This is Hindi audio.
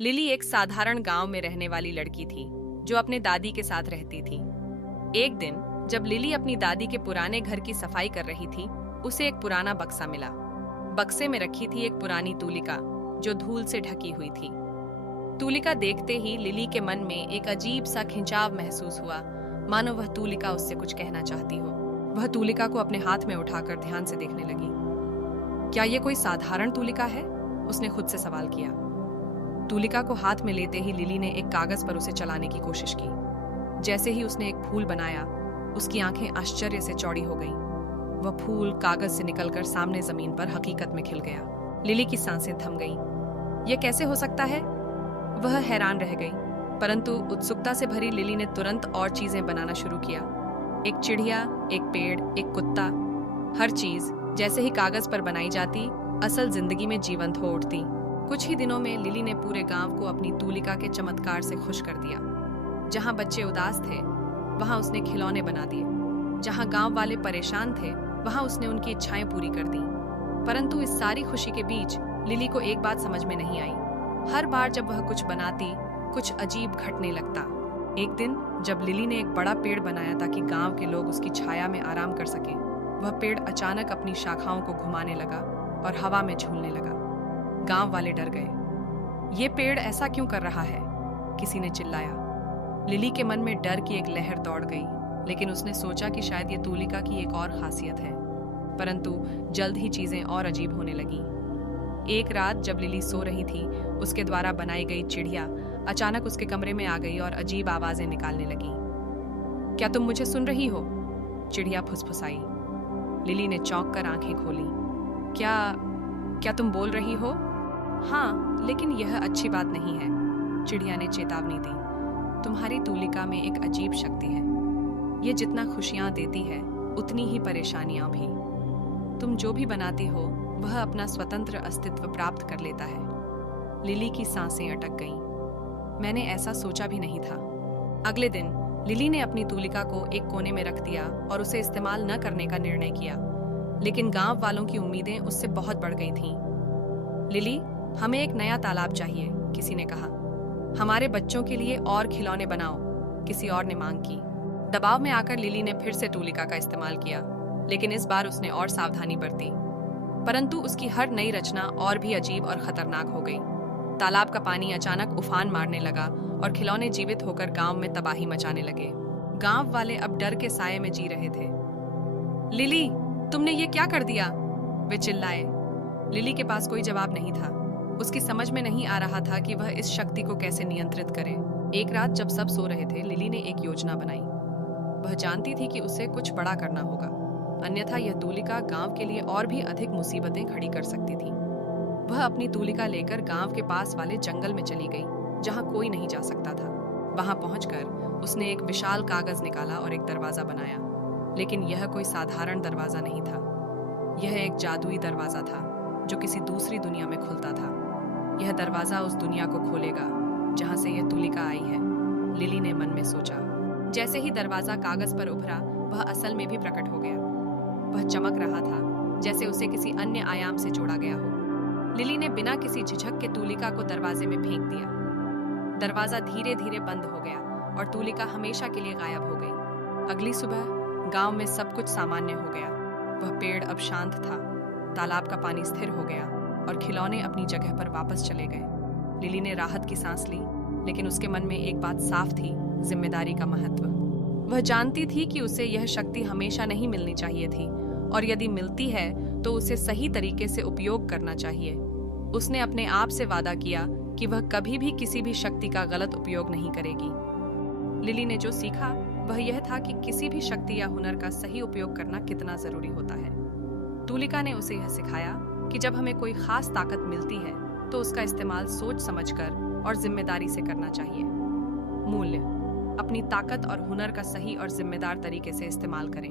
लिली एक साधारण गांव में रहने वाली लड़की थी जो अपने दादी के साथ रहती थी। एक दिन जब लिली अपनी दादी के पुराने घर की सफाई कर रही थी, उसे एक पुराना बक्सा मिला। बक्से में रखी थी एक पुरानी तूलिका जो धूल से ढकी हुई थी। तूलिका देखते ही लिली के मन में एक अजीब सा खिंचाव महसूस हुआ, मानो वह तूलिका उससे कुछ कहना चाहती हो। वह तूलिका को अपने हाथ में उठाकर ध्यान से देखने लगी। क्या ये कोई साधारण तूलिका है? उसने खुद से सवाल किया। तूलिका को हाथ में लेते ही लिली ने एक कागज पर उसे चलाने की कोशिश की। जैसे ही उसने एक फूल बनाया, उसकी आंखें आश्चर्य से चौड़ी हो गईं। वह फूल कागज से निकलकर सामने जमीन पर हकीकत में खिल गया। लिली की सांसें थम गईं। यह कैसे हो सकता है? वह हैरान रह गई, परंतु उत्सुकता से भरी लिली ने तुरंत और चीजें बनाना शुरू किया। एक चिड़िया, एक पेड़, एक कुत्ता, हर चीज जैसे ही कागज पर बनाई जाती, असल जिंदगी में जीवंत हो उठती। कुछ ही दिनों में लिली ने पूरे गांव को अपनी तूलिका के चमत्कार से खुश कर दिया। जहां बच्चे उदास थे, वहां उसने खिलौने बना दिए। जहां गांव वाले परेशान थे, वहां उसने उनकी इच्छाएं पूरी कर दी। परंतु इस सारी खुशी के बीच लिली को एक बात समझ में नहीं आई। हर बार जब वह कुछ बनाती, कुछ अजीब घटने लगता। एक दिन जब लिली ने एक बड़ा पेड़ बनाया ताकि गांव के लोग उसकी छाया में आराम कर सकें, वह पेड़ अचानक अपनी शाखाओं को घुमाने लगा और हवा में झूलने लगा। गांव वाले डर गए। ये पेड़ ऐसा क्यों कर रहा है? किसी ने चिल्लाया। लिली के मन में डर की एक लहर दौड़ गई, लेकिन उसने सोचा कि शायद ये तूलिका की एक और खासियत है। परंतु जल्द ही चीजें और अजीब होने लगीं। एक रात जब लिली सो रही थी, उसके द्वारा बनाई गई चिड़िया अचानक उसके कमरे में आ गई और अजीब आवाजें निकालने लगी। क्या तुम मुझे सुन रही हो? चिड़िया फुसफुसाई। लिली ने चौंक कर आंखें खोली। क्या तुम बोल रही हो? हाँ, लेकिन यह अच्छी बात नहीं है, चिड़िया ने चेतावनी दी। तुम्हारी तूलिका में एक अजीब शक्ति है। ये जितना खुशियां देती है, उतनी ही परेशानियां भी। तुम जो भी बनाती हो, वह अपना स्वतंत्र अस्तित्व प्राप्त कर लेता है। लिली की सांसें अटक गईं। मैंने ऐसा सोचा भी नहीं था। अगले दिन लिली ने अपनी तूलिका को एक कोने में रख दिया और उसे इस्तेमाल न करने का निर्णय किया। लेकिन गांव वालों की उम्मीदें उससे बहुत बढ़ गई थीं। लिली, हमें एक नया तालाब चाहिए, किसी ने कहा। हमारे बच्चों के लिए और खिलौने बनाओ, किसी और ने मांग की। दबाव में आकर लिली ने फिर से तूलिका का इस्तेमाल किया, लेकिन इस बार उसने और सावधानी बरती। परंतु उसकी हर नई रचना और भी अजीब और खतरनाक हो गई। तालाब का पानी अचानक उफान मारने लगा और खिलौने जीवित होकर गांव में तबाही मचाने लगे। गांव वाले अब डर के साये में जी रहे थे। लिली, तुमने ये क्या कर दिया? वे चिल्लाए। लिली के पास कोई जवाब नहीं था। उसकी समझ में नहीं आ रहा था कि वह इस शक्ति को कैसे नियंत्रित करे। एक रात जब सब सो रहे थे, लिली ने एक योजना बनाई। वह जानती थी कि उसे कुछ बड़ा करना होगा, अन्यथा यह तूलिका गांव के लिए और भी अधिक मुसीबतें खड़ी कर सकती थी। वह अपनी तूलिका लेकर गांव के पास वाले जंगल में चली गई, जहां कोई नहीं जा सकता था। वहां पहुंचकर उसने एक विशाल कागज निकाला और एक दरवाजा बनाया। लेकिन यह कोई साधारण दरवाजा नहीं था। यह एक जादुई दरवाजा था जो किसी दूसरी दुनिया में खुलता था। यह दरवाजा उस दुनिया को खोलेगा जहां से यह तूलिका आई है, लिली ने मन में सोचा। जैसे ही दरवाजा कागज पर उभरा, वह असल में भी प्रकट हो गया। वह चमक रहा था जैसे उसे किसी अन्य आयाम से जोड़ा गया हो। लिली ने बिना किसी झिझक के तूलिका को दरवाजे में फेंक दिया। दरवाजा धीरे धीरे बंद हो गया और तूलिका हमेशा के लिए गायब हो गई। अगली सुबह गांव में सब कुछ सामान्य हो गया। वह पेड़ अब शांत था, तालाब का पानी स्थिर हो गया और खिलौने अपनी जगह पर वापस चले गए। लिली ने राहत की सांस ली, लेकिन उसके मन में एक बात साफ थी, जिम्मेदारी का महत्व। वह जानती थी कि उसे यह शक्ति हमेशा नहीं मिलनी चाहिए थी, और यदि मिलती है तो उसे सही तरीके से उपयोग करना चाहिए। उसने अपने आप से वादा किया कि वह कभी भी किसी भी शक्ति का गलत उपयोग नहीं करेगी। लिली ने जो सीखा वह यह था कि किसी भी शक्ति या हुनर का सही उपयोग करना कितना जरूरी होता है। तूलिका ने उसे यह सिखाया कि जब हमें कोई खास ताकत मिलती है तो उसका इस्तेमाल सोच समझकर और जिम्मेदारी से करना चाहिए। मूल्य: अपनी ताकत और हुनर का सही और जिम्मेदार तरीके से इस्तेमाल करें।